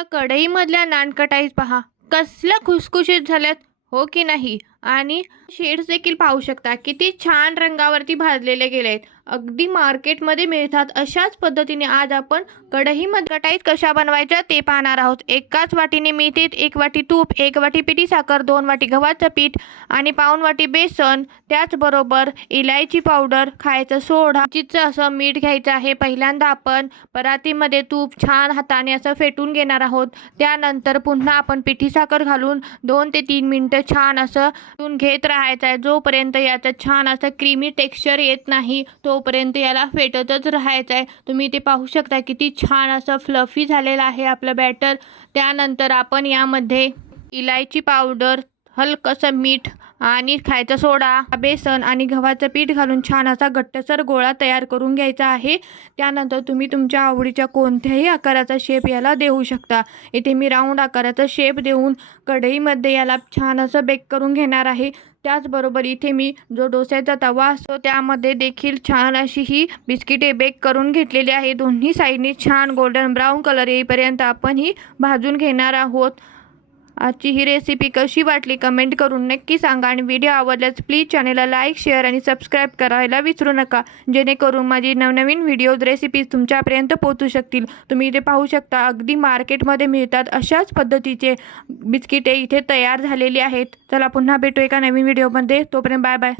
त्या कढईमधल्या नानकटाई पहा कसल्या खुसखुशीत झाल्यात, हो की नाही? आणि शेड्स देखील पाहू शकता किती छान रंगावरती भाजलेले गेलेत. अगदी मार्केटमध्ये मिळतात अशाच पद्धतीने आज आपण कढईमध्ये कटाईत कशा बनवायच्या ते पाहणार आहोत. एकाच वाटीने मेथीत 1 वाटी तूप, 1 वाटी पिठी साखर, 2 वाटी गव्हाचं पीठ आणि पाऊण वाटी बेसन, त्याचबरोबर इलायची पावडर, खायचं सोडा, चिचं असं मीठ घ्यायचं आहे. पहिल्यांदा आपण परातीमध्ये तूप छान हाताने असं फेटून घेणार आहोत. त्यानंतर पुन्हा आपण पिठी साखर घालून 2 ते 3 मिनिटं छान असं तून घेत राहायचं आहे. जोपर्यंत याचं छान असं क्रीमी टेक्स्चर येत नाही तोपर्यंत याला फेटतच राहायचं आहे. तुम्ही ते पाहू शकता किती छान असं फ्लफी झालेलं आहे आपलं बॅटर. त्यानंतर आपण यामध्ये इलायची पावडर, हलकंसं मीठ आणि खायचा सोडा, बेसन आणि गव्हाचं पीठ घालून छान असा घट्टसर गोळा तयार करून घ्यायचा आहे. त्यानंतर तुम्ही तुमच्या आवडीच्या कोणत्याही आकाराचा शेप याला देऊ शकता. इथे मी राऊंड आकाराचा शेप देऊन कढईमध्ये याला छान असं बेक करून घेणार आहे. त्याचबरोबर इथे मी जो डोस्याचा तवा असतो त्यामध्ये देखील छान अशी ही बिस्किटे बेक करून घेतलेली आहे. दोन्ही साईडनी छान गोल्डन ब्राऊन कलर येईपर्यंत आपण ही भाजून घेणार आहोत. आजची ही रेसिपी कशी वाटली कमेंट करून नक्की सांगा आणि व्हिडिओ आवडल्यास प्लीज चॅनलला लाईक, शेअर आणि सबस्क्राईब करायला विसरू नका, जेणेकरून माझी नवनवीन व्हिडिओज रेसिपीज तुमच्यापर्यंत पोहोचू शकतील. तुम्ही इथे पाहू शकता अगदी मार्केटमध्ये मिळतात अशाच पद्धतीचे बिस्किटे इथे तयार झालेली आहेत. चला पुन्हा भेटू एका नवीन व्हिडिओमध्ये. तोपर्यंत बाय बाय.